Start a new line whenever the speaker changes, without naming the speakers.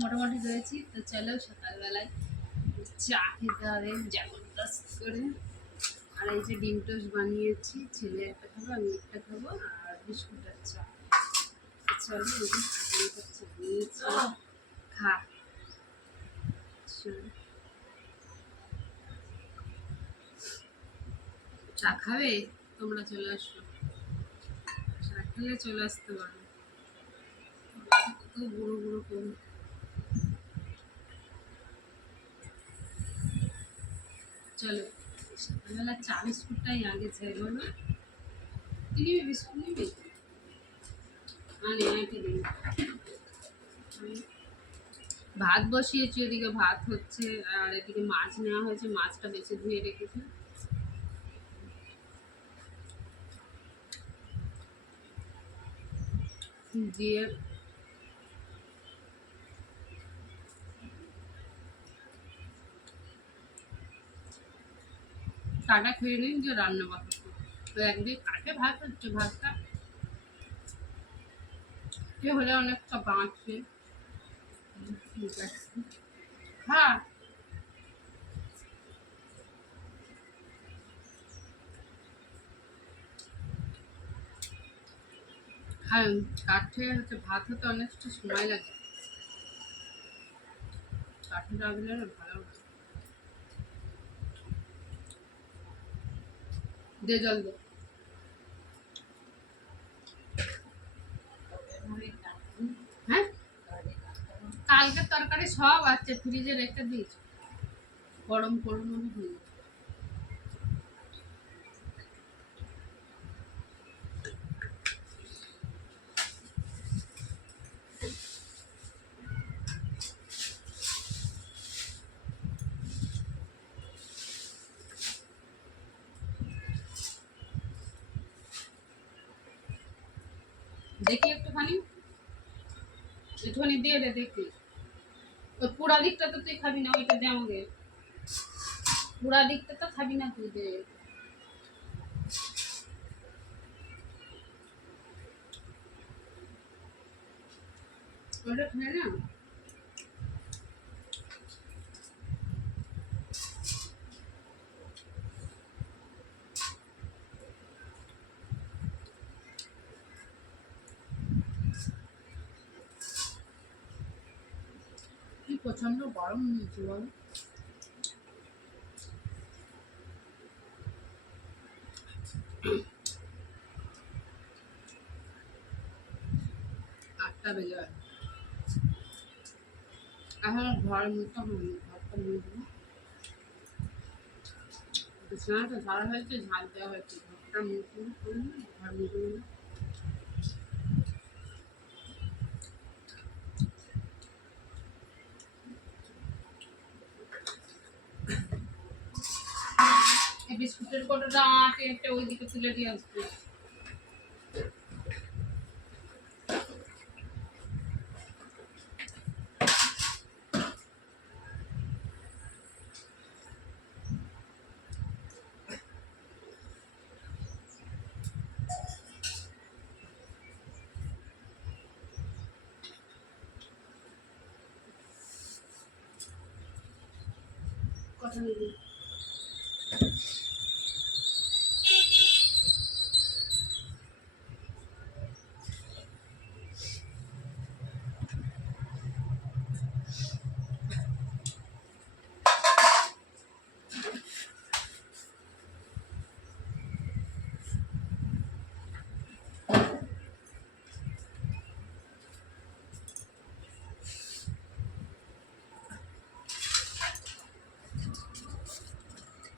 মোটামুটি রয়েছি, তো চলো সকালবেলায় চা খেতে হবে, জবরদস্ত করে। আর এই যে ডিম টোস্ট বানিয়েছি, ছেলে একটা খাব, আমি একটা খাব, আর বিস্কুট আর চা। চলো চা খা। চা খাবে? তোমরা চলে আসো। চা খেলে চলে আসতে পারো। চলো সকালবেলা চা বিস্কুটটাই আগে চাই বলো নিবি? বিস্কুট নিবি ভাত বসিয়েছি, ওদিকে ভাত হচ্ছে, আর এদিকে মাছ নেওয়া হয়েছে, মাছটা বেছে ধুয়ে রেখেছি। দিয়ে কাটা খেয়ে নিন যে রান্না বান্না তো একদিকে কাটে ভাত হচ্ছে ভাতটা? এ হলে অনেকটা বাঁচছে হ্যাঁ। হ্যাঁ কাঠে হচ্ছে ভাত হতে অনেকটা সময় লাগে। কাঠে না ভালো দে জল দে হ্যাঁ? কালকের তরকারি সব আছে ফ্রিজে রেখে দিয়েছি। গরম করুন আমি দেখি একটুখানি। একটুখানি দিয়ে দে দেখি। ওই পুরা দিকটা তো তুই খাবি না, ওইটা দে আমাকে পুরা দিকটা তো খাবি না তুই দে। ওটা খেয়ে না? কি প্রচণ্ড গরম নিয়েছি বল? আটটা বেজে গেল। এখন ঘর মুখটা ঘরটা মুখবো বিছানাটা ঝাড়া হয়েছে, ঝাড় দেওয়া হয়েছে। ঘরটা মুখবো ঘর মুখবো না এই বিস্কুটের কটোটা আটে একটা ওইদিকে তুলে দিয়ে আসবে। কথা